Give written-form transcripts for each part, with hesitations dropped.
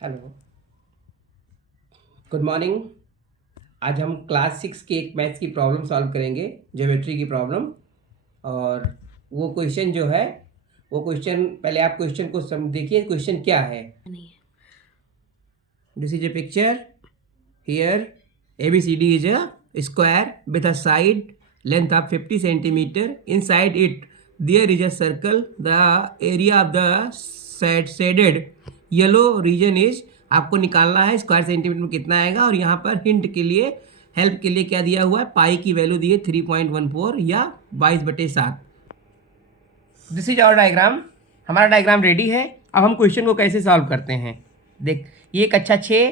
Hello, good morning. आज हम class 6 की एक मैथ्स की प्रॉब्लम सॉल्व करेंगे, ज्योमेट्री की प्रॉब्लम। और वो क्वेश्चन जो है, वो क्वेश्चन पहले आप क्वेश्चन को देखिए, क्वेश्चन क्या है। This is a picture here. ABCD is a square with a side length of 50 centimeter. Inside it there is a circle. The area of the shaded yellow region is, आपको निकालना है square centimetre में कितना आएगा। और यहाँ पर hint के लिए, हेल्प के लिए क्या दिया हुआ है, पाई की वैल्यू दी है 3.14 या 22/7। This is our diagram. हमारा डायग्राम रेडी है। अब हम क्वेश्चन को कैसे सॉल्व करते हैं, देख। ये एक अच्छा 6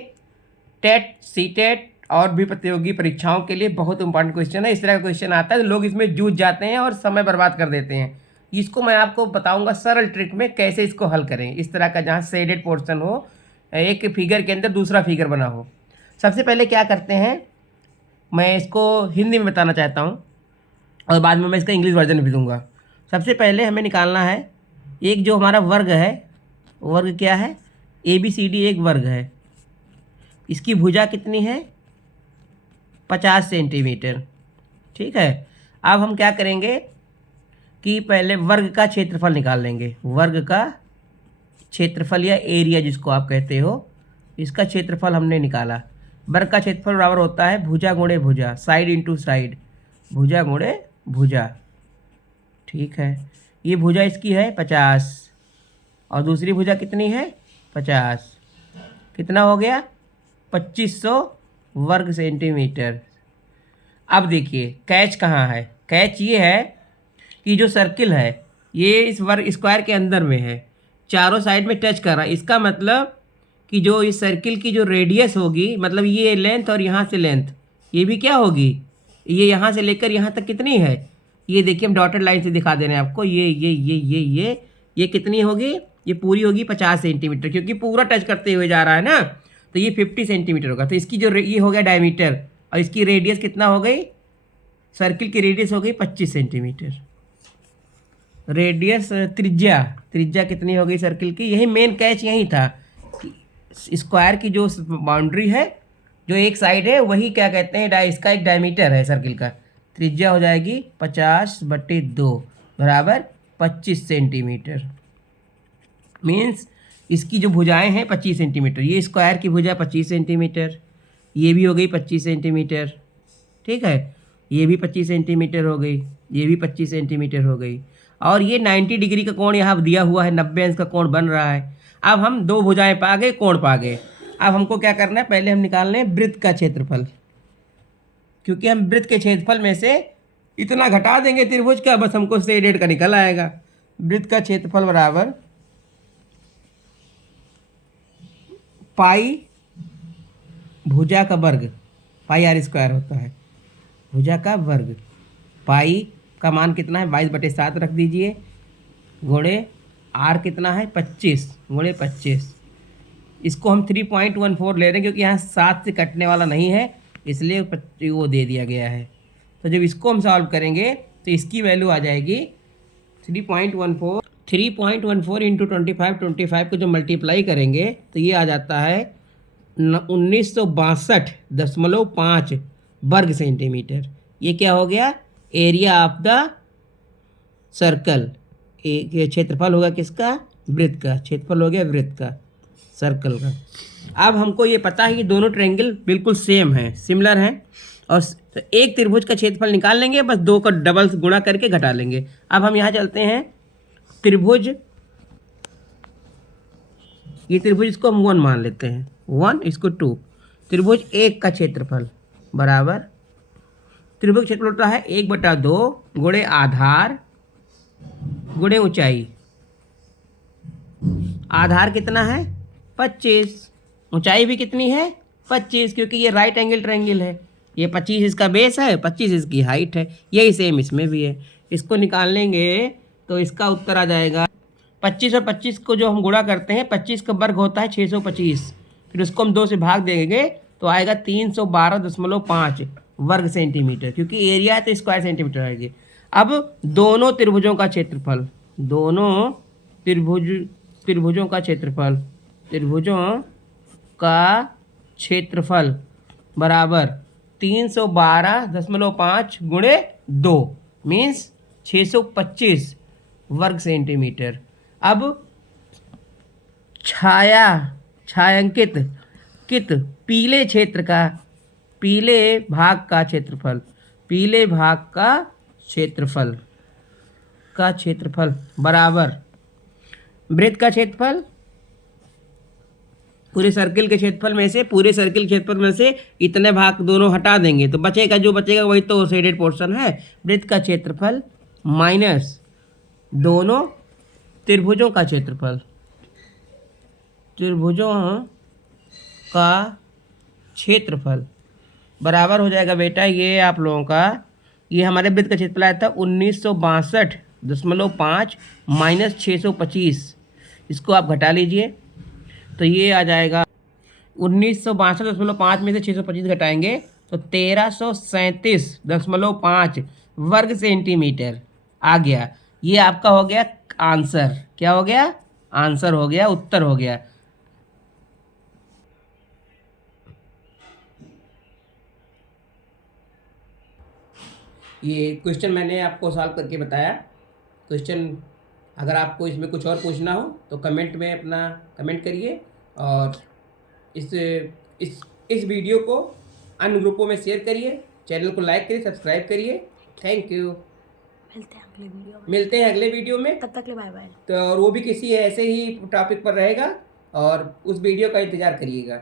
टेट, सी टेट और भी प्रतियोगी परीक्षाओं के लिए बहुत इंपॉर्टेंट क्वेश्चन है। इस तरह का क्वेश्चन आता है तो लोग इसमें जूझ जाते हैं और समय बर्बाद कर देते हैं। इसको मैं आपको बताऊंगा सरल ट्रिक में कैसे इसको हल करें। इस तरह का जहाँ शेडेड पोर्शन हो, एक फिगर के अंदर दूसरा फिगर बना हो। सबसे पहले क्या करते हैं, मैं इसको हिंदी में बताना चाहता हूँ और बाद में मैं इसका इंग्लिश वर्जन भी दूंगा। सबसे पहले हमें निकालना है एक जो हमारा वर्ग है। वर्ग क्या है, ABCD एक वर्ग है। इसकी भुजा कितनी है, 50 सेंटीमीटर। ठीक है। अब हम क्या करेंगे कि पहले वर्ग का क्षेत्रफल निकाल लेंगे। वर्ग का क्षेत्रफल या एरिया जिसको आप कहते हो, इसका क्षेत्रफल हमने निकाला। वर्ग का क्षेत्रफल बराबर होता है भुजा गुणे भुजा, साइड इंटू साइड, भुजा गुणे भुजा। ठीक है। ये भुजा इसकी है 50 और दूसरी भुजा कितनी है 50। कितना हो गया 2500 वर्ग सेंटीमीटर। अब देखिए कैच कहाँ है। कैच ये है कि जो सर्किल है ये इस वर्ग स्क्वायर के अंदर में है, चारों साइड में टच कर रहा है। इसका मतलब कि जो इस सर्किल की जो रेडियस होगी, मतलब ये लेंथ और यहाँ से लेंथ, ये भी क्या होगी, ये यहाँ से लेकर यहाँ तक कितनी है, ये देखिए हम डॉटेड लाइन से दिखा दे रहे हैं आपको। ये कितनी होगी, ये पूरी होगी 50 सेंटीमीटर, क्योंकि पूरा टच करते हुए जा रहा है ना। तो ये 50 सेंटीमीटर होगा। तो इसकी जो ये हो गया डायमीटर, और इसकी रेडियस कितना हो गई, सर्किल की रेडियस हो गई 25 सेंटीमीटर। रेडियस त्रिज्या, त्रिज्या कितनी हो गई सर्किल की। यही मेन कैच यही था कि स्क्वायर की जो बाउंड्री है, जो एक साइड है, वही क्या कहते हैं, इसका एक डायमीटर है सर्किल का। त्रिज्या हो जाएगी 50/2 बराबर 25 सेंटीमीटर। मीन्स इसकी जो भुजाएं हैं 25 सेंटीमीटर। ये स्क्वायर की भुजा 25 सेंटीमीटर, ये भी हो गई 25 सेंटीमीटर। ठीक है। ये भी 25 सेंटीमीटर हो गई, ये भी 25 सेंटीमीटर हो गई। और ये 90 डिग्री का कोण यहाँ दिया हुआ है, 90 अंश का कोण बन रहा है। अब हम दो भुजाएं पा गए, कोण पा गए। अब हमको क्या करना है, पहले हम निकाल लें वृत्त का क्षेत्रफल, क्योंकि हम वृत्त के क्षेत्रफल में से इतना घटा देंगे त्रिभुज का, बस हमको शेडेड का निकल आएगा। वृत्त का क्षेत्रफल बराबर पाई भुजा का वर्ग, पाई R स्क्वायर होता है, भुजा का वर्ग। पाई का मान कितना है 22/7 रख दीजिए, गुणे R कितना है 25 गुणे 25। इसको हम 3.14 ले रहे हैं क्योंकि यहाँ 7 से कटने वाला नहीं है, इसलिए वो दे दिया गया है। तो जब इसको हम सॉल्व करेंगे तो इसकी वैल्यू आ जाएगी 3.14। 3.14 इंटू 25 को जो मल्टीप्लाई करेंगे तो ये आ जाता है 1962.5 वर्ग सेंटीमीटर। ये क्या हो गया, एरिया ऑफ द सर्कल। क्षेत्रफल होगा किसका, वृत्त का। क्षेत्रफल हो गया वृत्त का, सर्कल का। अब हमको ये पता है कि दोनों ट्रायंगल बिल्कुल सेम हैं, सिमिलर हैं, और तो एक त्रिभुज का क्षेत्रफल निकाल लेंगे, बस दो का डबल गुणा करके घटा लेंगे। अब हम यहाँ चलते हैं त्रिभुज, ये त्रिभुज इसको हम 1 मान लेते हैं, 1 इसको 2। त्रिभुज एक का क्षेत्रफल बराबर, त्रिभुज क्षेत्रफल होता है 1/2 गुणे आधार गुणे ऊंचाई। आधार कितना है 25, ऊंचाई भी कितनी है 25, क्योंकि ये राइट एंगल ट्रायंगल है। ये 25 इसका बेस है, 25 इसकी हाइट है, यही सेम इसमें भी है। इसको निकाल लेंगे तो इसका उत्तर आ जाएगा 25 और 25 को जो हम गुणा करते हैं, 25 का वर्ग होता है 625, फिर उसको हम 2 से भाग देंगे तो आएगा 312.5 वर्ग सेंटीमीटर, क्योंकि एरिया है तो स्क्वायर सेंटीमीटर आएगी। अब दोनों त्रिभुजों का क्षेत्रफल, दोनों त्रिभुजों का क्षेत्रफल, त्रिभुजों का क्षेत्रफल बराबर 312.5 गुणे 2 मीन्स 625 वर्ग सेंटीमीटर। अब छायांकित कित पीले क्षेत्र का, पीले भाग का क्षेत्रफल, पीले भाग का क्षेत्रफल बराबर वृत्त का क्षेत्रफल, पूरे सर्किल के क्षेत्रफल में से, पूरे सर्किल क्षेत्रफल में से इतने भाग दोनों हटा देंगे तो बचेगा, जो बचेगा वही तो शेडेड पोर्शन है। वृत्त का क्षेत्रफल माइनस दोनों त्रिभुजों का क्षेत्रफल, त्रिभुजों का क्षेत्रफल बराबर हो जाएगा बेटा, ये आप लोगों का, ये हमारे वृत्त का क्षेत्रफल आया था 1962.5 माइनस 625, इसको आप घटा लीजिए तो ये आ जाएगा 1962.5 में से 625 घटाएंगे तो 1337.5 वर्ग सेंटीमीटर आ गया। ये आपका हो गया आंसर। क्या हो गया? आंसर हो गया, उत्तर हो गया। ये क्वेश्चन मैंने आपको सॉल्व करके बताया। क्वेश्चन अगर आपको इसमें कुछ और पूछना हो तो कमेंट में अपना कमेंट करिए और इस वीडियो को अन्य ग्रुपों में शेयर करिए, चैनल को लाइक करिए, सब्सक्राइब करिए। Thank you. मिलते हैं अगले वीडियो में। तब तक ले बाय बाय। तो और वो भी किसी ऐसे ही टॉपिक पर रहेगा और उस वीडियो का इंतज़ार करिएगा।